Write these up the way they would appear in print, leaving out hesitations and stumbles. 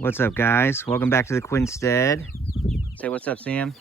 What's up, guys? Welcome back to the Quinstead. Say what's up, Sam.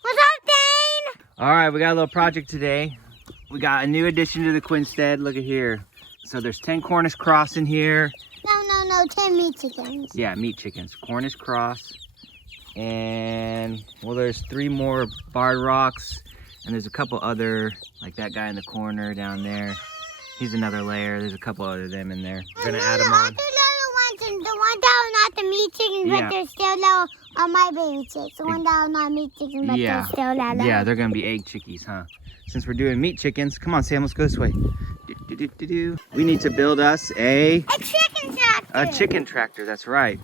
What's up, Dane? All right, we got a little project today. We got a new addition to the Quinstead. Look at here. So there's 10 Cornish cross in here. No, 10 meat chickens. Yeah, meat chickens. Cornish cross. And, well, there's 3 more barred rocks. And there's a couple other, like that guy in the corner down there. He's another layer. There's a couple other them in there. We're gonna add them on. The ones that are not the meat chickens, Yeah. but they're still little, are my baby chicks. The ones that are not meat chickens, but they're still little. Yeah, they're gonna be egg chickies, huh? Since we're doing meat chickens, come on, Sam, let's go this way. We need to build us a chicken tractor. A chicken tractor, that's right.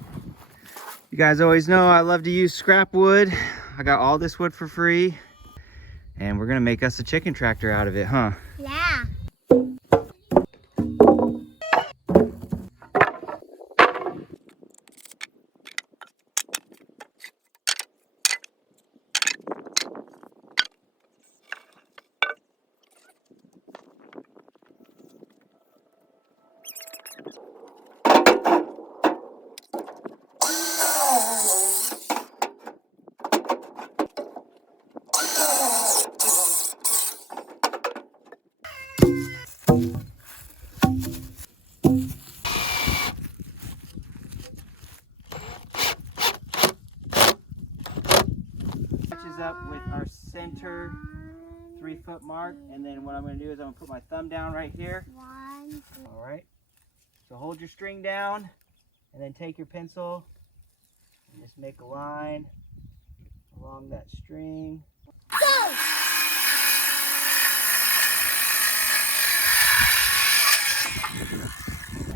You guys always know I love to use scrap wood. I got all this wood for free. And we're gonna make us a chicken tractor out of it, huh? Yeah. Up with our center 3-foot mark, and then what I'm going to do is I'm going to put my thumb down right here. 1, 2. All right, so hold your string down and then take your pencil and just make a line along that string. Go!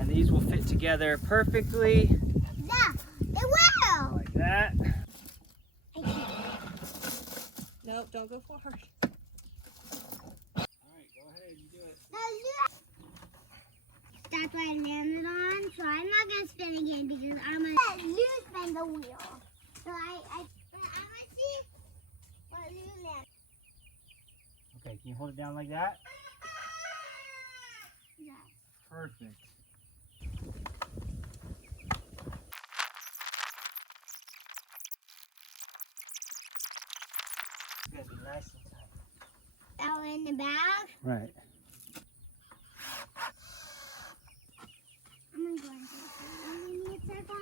And these will fit together perfectly. Yeah, they will. Like that. Nope, don't go forward. Alright, go ahead, you do it. That's what I landed on, so I'm not going to spin again because I'm going to lose spin the wheel. So I'm going to see what Lou lands. Okay, can you hold it down like that? Yeah. Perfect. It's going to be nice and tight. Out in the bag. Right. I'm going to go into the circle.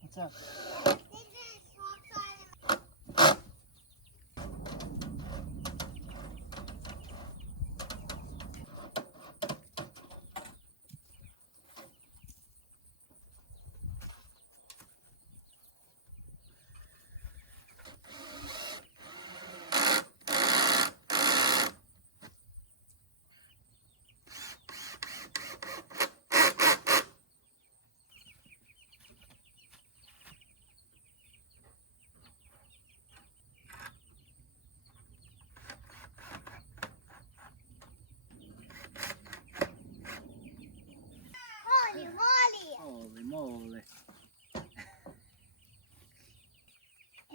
What's up? Holy moly.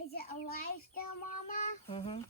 Is it alive still, Mama? Mm-hmm.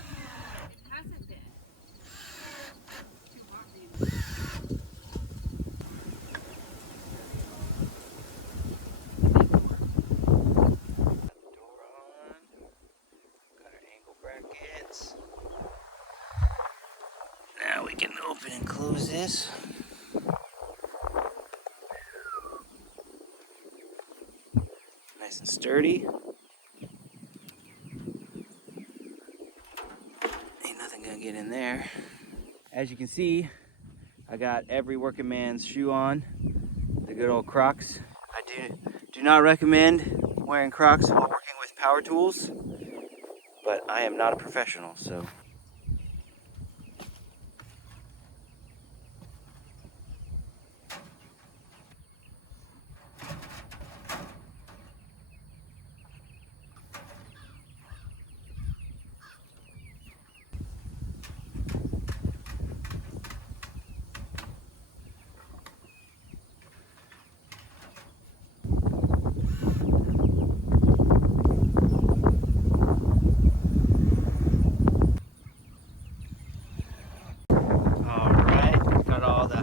hot. It hasn't been. Too hot for you. Door on. Got our ankle brackets. Now we can open and close this. Nice and sturdy. Ain't nothing gonna get in there. As you can see, I got every working man's shoe on. The good old Crocs. I do not recommend wearing Crocs while working with power tools, but I am not a professional, so.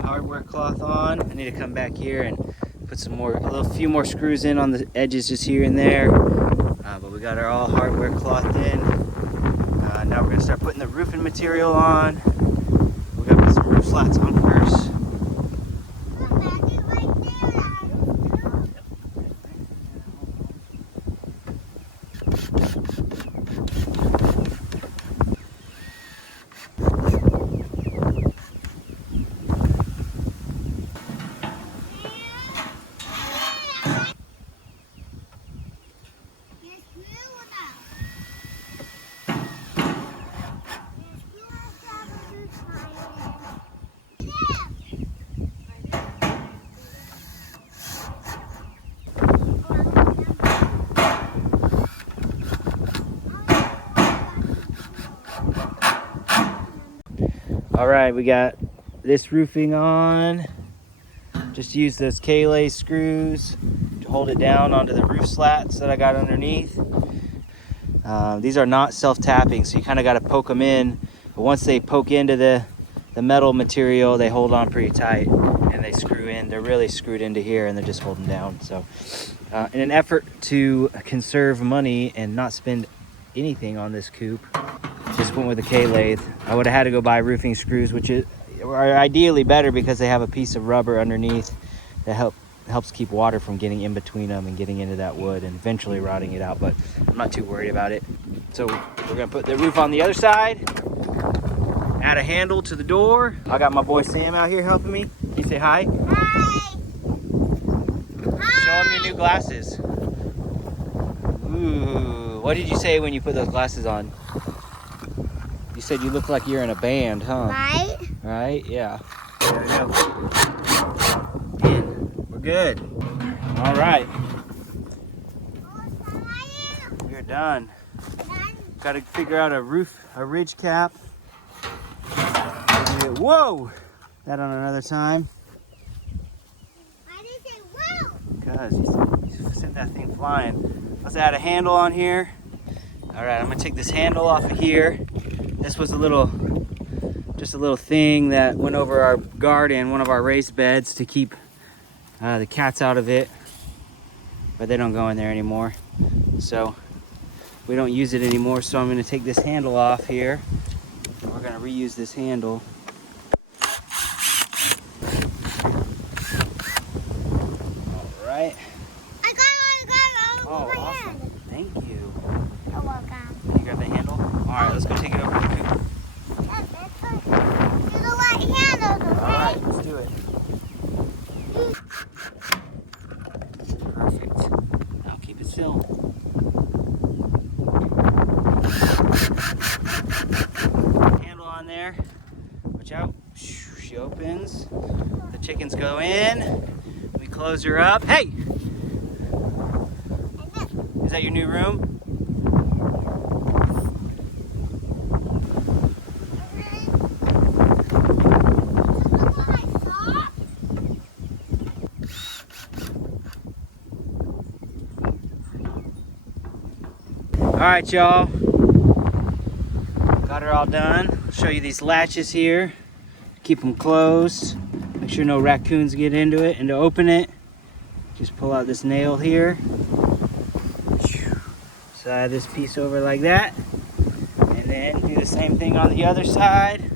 Hardware cloth on. I need to come back here and put a few more screws in on the edges just here and there. But we got our all hardware cloth in. Now we're gonna start putting the roofing material on. We gotta put some roof slats on first. All right, we got this roofing on. Just use those K-lay screws to hold it down onto the roof slats that I got underneath. These are not self-tapping, so you kind of got to poke them in. But once they poke into the metal material, they hold on pretty tight and they screw in. They're really screwed into here and they're just holding down. So in an effort to conserve money and not spend anything on this coop, just went with the K-lathe. I would have had to go buy roofing screws, which are ideally better because they have a piece of rubber underneath that helps keep water from getting in between them and getting into that wood and eventually rotting it out, but I'm not too worried about it. So we're gonna put the roof on the other side, add a handle to the door. I got my boy Sam out here helping me. Can you say hi? Hi. Show him your new glasses. Ooh, what did you say when you put those glasses on? You said you look like you're in a band, huh? Right? Right? Yeah. There we go. In. We're good. All right. We're done. Got to figure out a ridge cap. Whoa! That on another time. I didn't say whoa. Because you sent that thing flying. Let's add a handle on here. All right, I'm gonna take this handle off of here. This was just a little thing that went over our garden, one of our raised beds, to keep the cats out of it. But they don't go in there anymore. So we don't use it anymore. So I'm gonna take this handle off here. We're gonna reuse this handle. All right. I got it. Oh, awesome. Thank you. You're welcome. Can you grab the handle? All right, let's go take it over to the coop. You the right handle, okay? All right, let's do it. Perfect. Now keep it still. Handle on there. Watch out. She opens. The chickens go in. We close her up. Hey! Is that your new room? All right, y'all. Got Got her all done. I'll show you these latches here. Keep them closed. Make sure no raccoons get into it. And to open it, just pull out this nail here. Slide this piece over like that. And then do the same thing on the other side.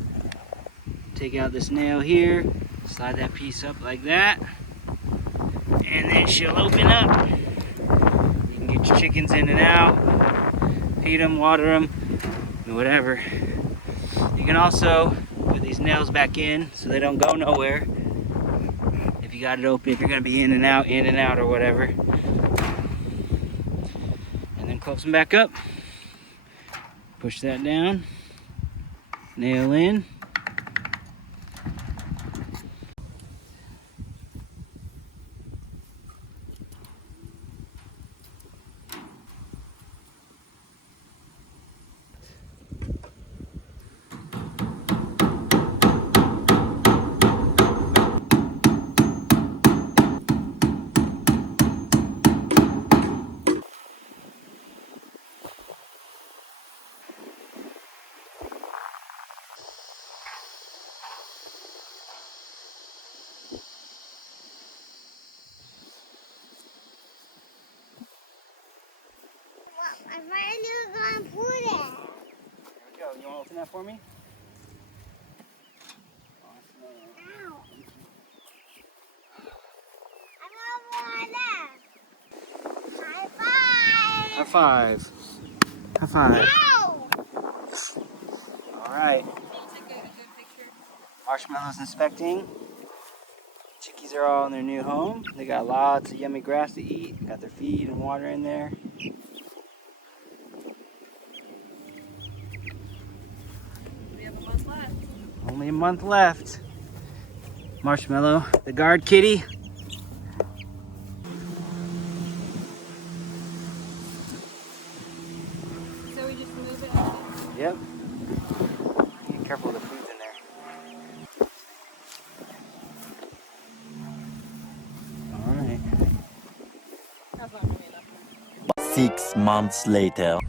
Take out this nail here. Slide that piece up like that. And then she'll open up. You can get your chickens in and out. Feed them, water them, whatever. You can also put these nails back in so they don't go nowhere. If you got it open, if you're gonna be in and out or whatever. And then close them back up. Push that down. Nail in. My friend is gonna put it. Here we go. You wanna open that for me? Ow. I got one left. High five. High five. High five. Ow. All right. Take a good picture. Marshmallow's inspecting. Chickies are all in their new home. They got lots of yummy grass to eat. Got their feed and water in there. We have a month left. Only a month left. Marshmallow, the guard kitty. So we just move it like this? Yep. Be careful, the food's in there. All right. That's not really enough. 6 months later.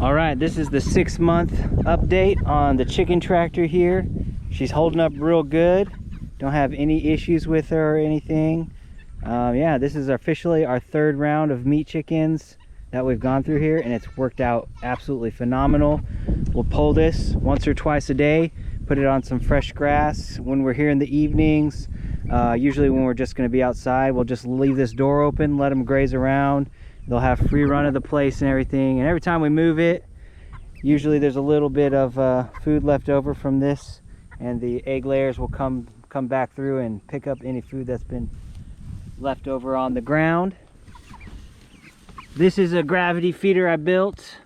All right, this is the 6-month update on the chicken tractor here. She's holding up real good. Don't have any issues with her or anything. Yeah, this is officially our 3rd round of meat chickens that we've gone through here, and it's worked out absolutely phenomenal. We'll pull this once or twice a day, put it on some fresh grass when we're here in the evenings. Usually when we're just going to be outside, we'll just leave this door open, let them graze around. They'll have free run of the place and everything, and every time we move it, usually there's a little bit of food left over from this, and the egg layers will come back through and pick up any food that's been left over on the ground. This is a gravity feeder I built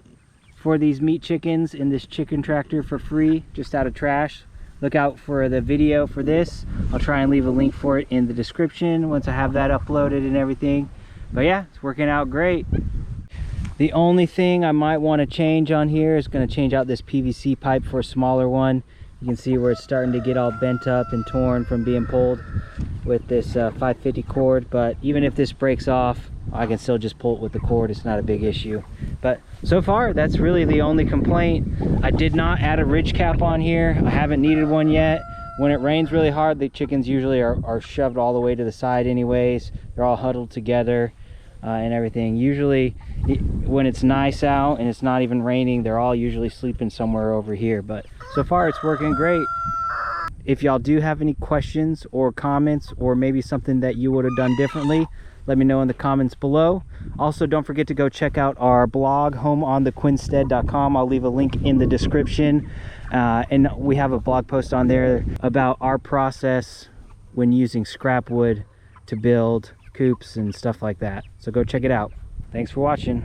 for these meat chickens in this chicken tractor for free, just out of trash. Look out for the video for this. I'll try and leave a link for it in the description once I have that uploaded and everything. But yeah, it's working out great. The only thing I might want to change on here is going to change out this PVC pipe for a smaller one. You can see where it's starting to get all bent up and torn from being pulled with this 550 cord. But even if this breaks off, I can still just pull it with the cord. It's not a big issue. But so far, that's really the only complaint. I did not add a ridge cap on here. I haven't needed one yet. When it rains really hard, the chickens usually are shoved all the way to the side anyways. They're all huddled together and everything. Usually when it's nice out and it's not even raining, they're all usually sleeping somewhere over here. But so far it's working great. If y'all do have any questions or comments, or maybe something that you would have done differently, let me know in the comments below. Also, don't forget to go check out our blog, homeonthequinstead.com. I'll leave a link in the description. And we have a blog post on there about our process when using scrap wood to build coops and stuff like that. So go check it out. Thanks for watching.